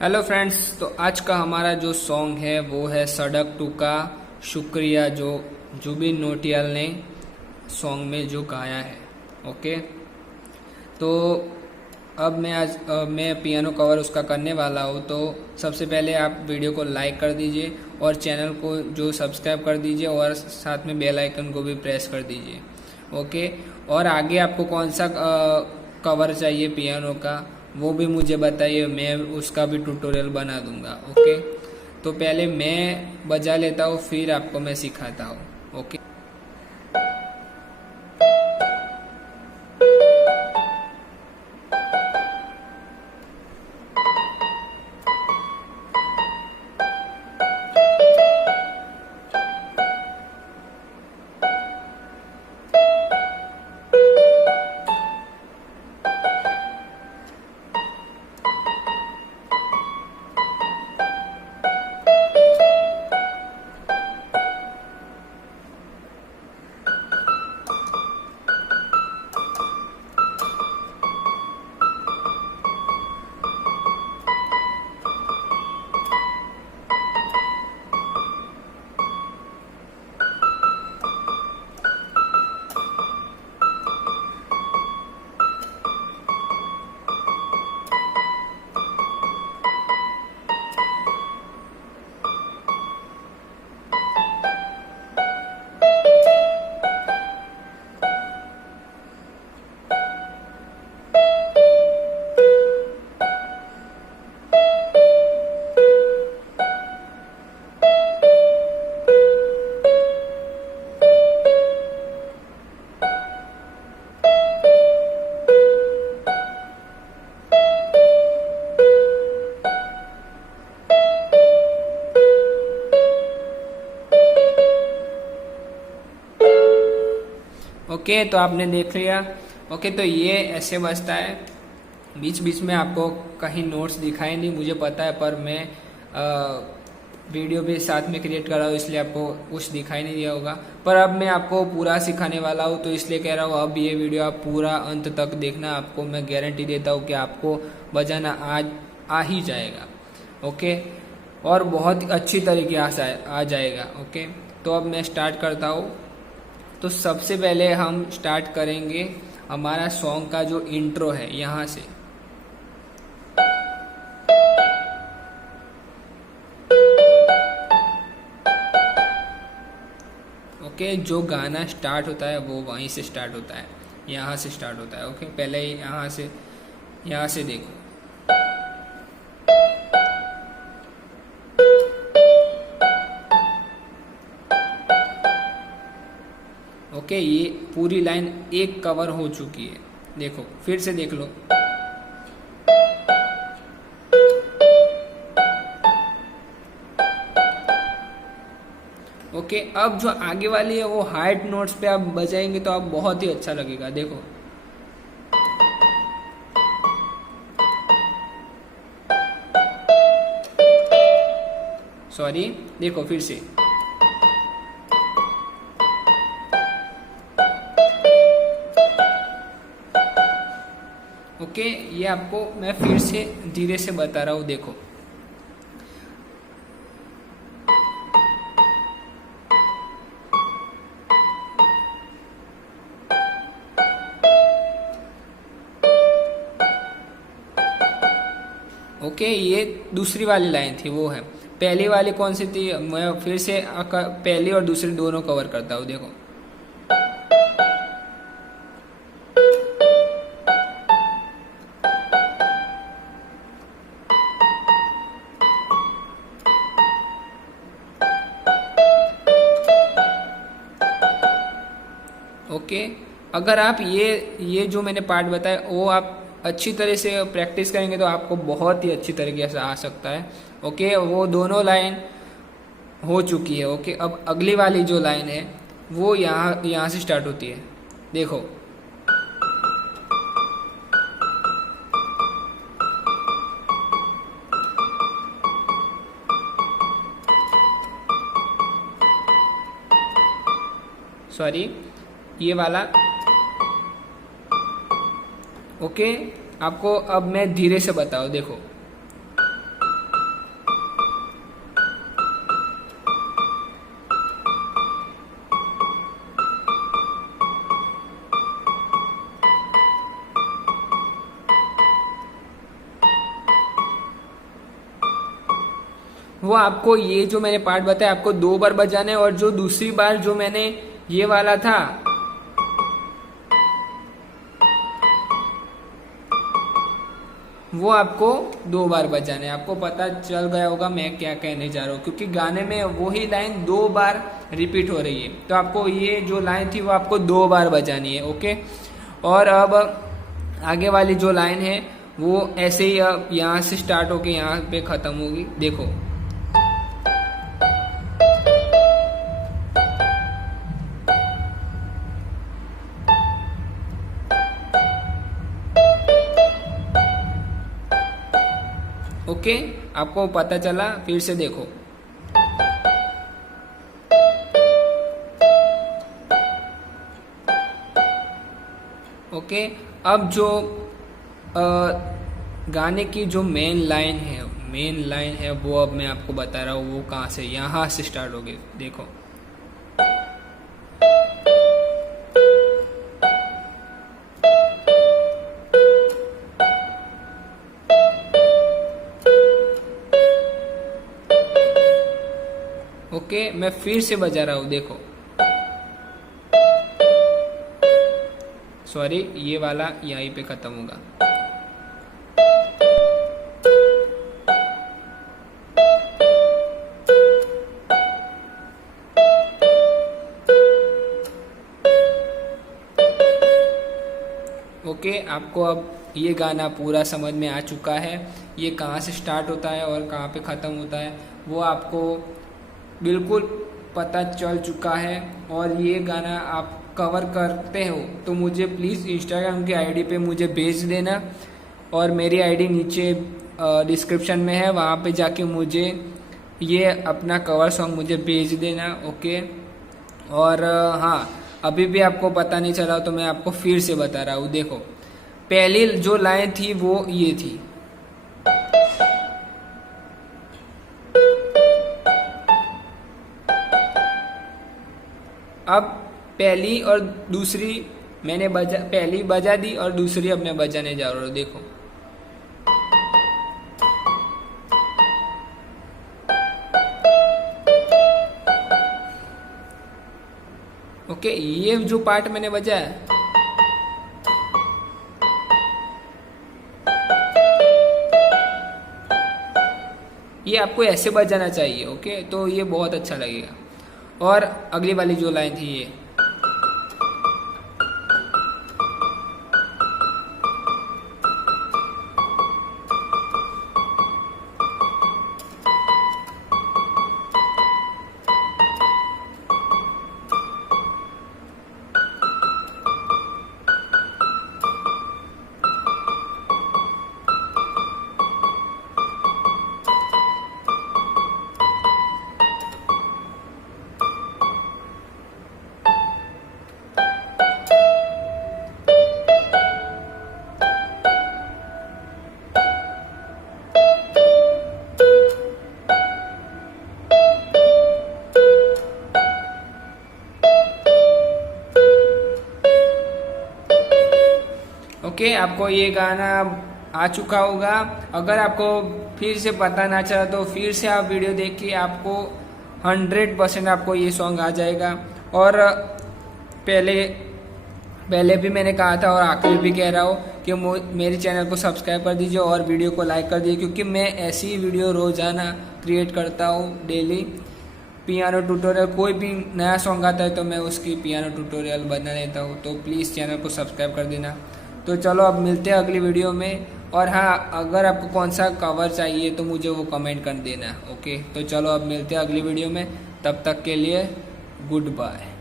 Hello friends, तो आज का हमारा जो सॉन्ग है वो है सड़क टू का शुक्रिया, जो जुबिन नौटियाल ने सॉन्ग में जो गाया है। ओके, तो अब मैं पियानो कवर उसका करने वाला हूँ। तो सबसे पहले आप वीडियो को लाइक कर दीजिए और चैनल को जो सब्सक्राइब कर दीजिए और साथ में बेल आइकन को भी प्रेस कर दीजिए। ओके, और आगे आपको कौन सा कवर चाहिए पियानो का वो भी मुझे बताइए, मैं उसका भी ट्यूटोरियल बना दूंगा। ओके, तो पहले मैं बजा लेता हूँ, फिर आपको मैं सिखाता हूँ। ओके, ओके, तो आपने देख लिया। ओके, तो ये ऐसे बजता है। बीच बीच में आपको कहीं नोट्स दिखाई नहीं, मुझे पता है, पर मैं वीडियो भी साथ में क्रिएट कर रहा हूँ, इसलिए आपको कुछ दिखाई नहीं दिया होगा। पर अब मैं आपको पूरा सिखाने वाला हूँ, तो इसलिए कह रहा हूँ अब ये वीडियो आप पूरा अंत तक देखना। आपको मैं गारंटी देता हूँ कि आपको बजाना आज आ ही जाएगा। ओके, और बहुत अच्छी तरीके से आ जाएगा। ओके, तो अब मैं स्टार्ट करता हूँ। तो सबसे पहले हम स्टार्ट करेंगे हमारा सॉन्ग का जो इंट्रो है यहाँ से। ओके, जो गाना स्टार्ट होता है वो वहीं से स्टार्ट होता है, यहाँ से स्टार्ट होता है। ओके, पहले यहाँ से देखो। ओके, ये पूरी लाइन एक कवर हो चुकी है। देखो, फिर से देख लो। ओके, अब जो आगे वाली है वो हार्ड नोट्स पे आप बजाएंगे तो आप बहुत ही अच्छा लगेगा। देखो, सॉरी, देखो फिर से। ओके, ये आपको मैं फिर से धीरे से बता रहा हूँ। देखो, ओके, ये दूसरी वाली लाइन थी, वो है। पहली वाली कौन सी थी, मैं फिर से पहली और दूसरी दोनों कवर करता हूँ। देखो, ओके, अगर आप ये जो मैंने पार्ट बताया वो आप अच्छी तरह से प्रैक्टिस करेंगे तो आपको बहुत ही अच्छी तरीके से आ सकता है। ओके, वो दोनों लाइन हो चुकी है। ओके, अब अगली वाली जो लाइन है वो यहाँ से स्टार्ट होती है। देखो, सॉरी, ये वाला। ओके, आपको अब मैं धीरे से बताऊँ। देखो, वो आपको ये जो मैंने पार्ट बताया आपको 2 बार बजाना है, और जो दूसरी बार जो मैंने ये वाला था वो आपको 2 बार बजाना है। आपको पता चल गया होगा मैं क्या कहने जा रहा हूँ, क्योंकि गाने में वही लाइन 2 बार रिपीट हो रही है, तो आपको ये जो लाइन थी वो आपको 2 बार बजानी है। ओके, और अब आगे वाली जो लाइन है वो ऐसे ही यहाँ से स्टार्ट होके यहाँ पे खत्म होगी। देखो, ओके, आपको पता चला? फिर से देखो, ओके। अब जो गाने की जो मेन लाइन है वो अब मैं आपको बता रहा हूँ वो कहाँ से, यहाँ से स्टार्ट होगी। देखो, ओके, मैं फिर से बजा रहा हूँ। देखो, सॉरी, ये वाला यहीं पे खत्म होगा। ओके, आपको अब ये गाना पूरा समझ में आ चुका है। ये कहाँ से स्टार्ट होता है और कहाँ पे ख़त्म होता है वो आपको बिल्कुल पता चल चुका है। और ये गाना आप कवर करते हो तो मुझे प्लीज़ इंस्टाग्राम की आईडी पे मुझे भेज देना, और मेरी आईडी नीचे डिस्क्रिप्शन में है, वहाँ पे जाके मुझे ये अपना कवर सॉन्ग मुझे भेज देना। ओके, और हाँ, अभी भी आपको पता नहीं चला तो मैं आपको फिर से बता रहा हूँ। देखो, पहली जो लाइन थी वो ये थी, अब पहली और दूसरी मैंने पहली बजा दी और दूसरी अब मैं बजाने जा रहा हूँ। देखो, ओके, ये जो पार्ट मैंने बजाया ये आपको ऐसे बजाना चाहिए। ओके, तो ये बहुत अच्छा लगेगा। और अगली वाली जो लाइन थी ये, ओके, आपको ये गाना आ चुका होगा। अगर आपको फिर से पता ना चला तो फिर से आप वीडियो देख के आपको 100% आपको ये सॉन्ग आ जाएगा। और पहले भी मैंने कहा था और आखिर भी कह रहा हूँ कि मेरे चैनल को सब्सक्राइब कर दीजिए और वीडियो को लाइक कर दीजिए, क्योंकि मैं ऐसी वीडियो रोज़ाना क्रिएट करता हूँ डेली। पियानो ट्यूटोरियल, कोई भी नया सॉन्ग आता है तो मैं उसकी पियानो ट्यूटोरियल बना लेता हूँ, तो प्लीज़ चैनल को सब्सक्राइब कर देना। तो चलो अब मिलते हैं अगली वीडियो में। और हाँ, अगर आपको कौन सा कवर चाहिए तो मुझे वो कमेंट कर देना। ओके, तो चलो अब मिलते हैं अगली वीडियो में, तब तक के लिए गुड बाय।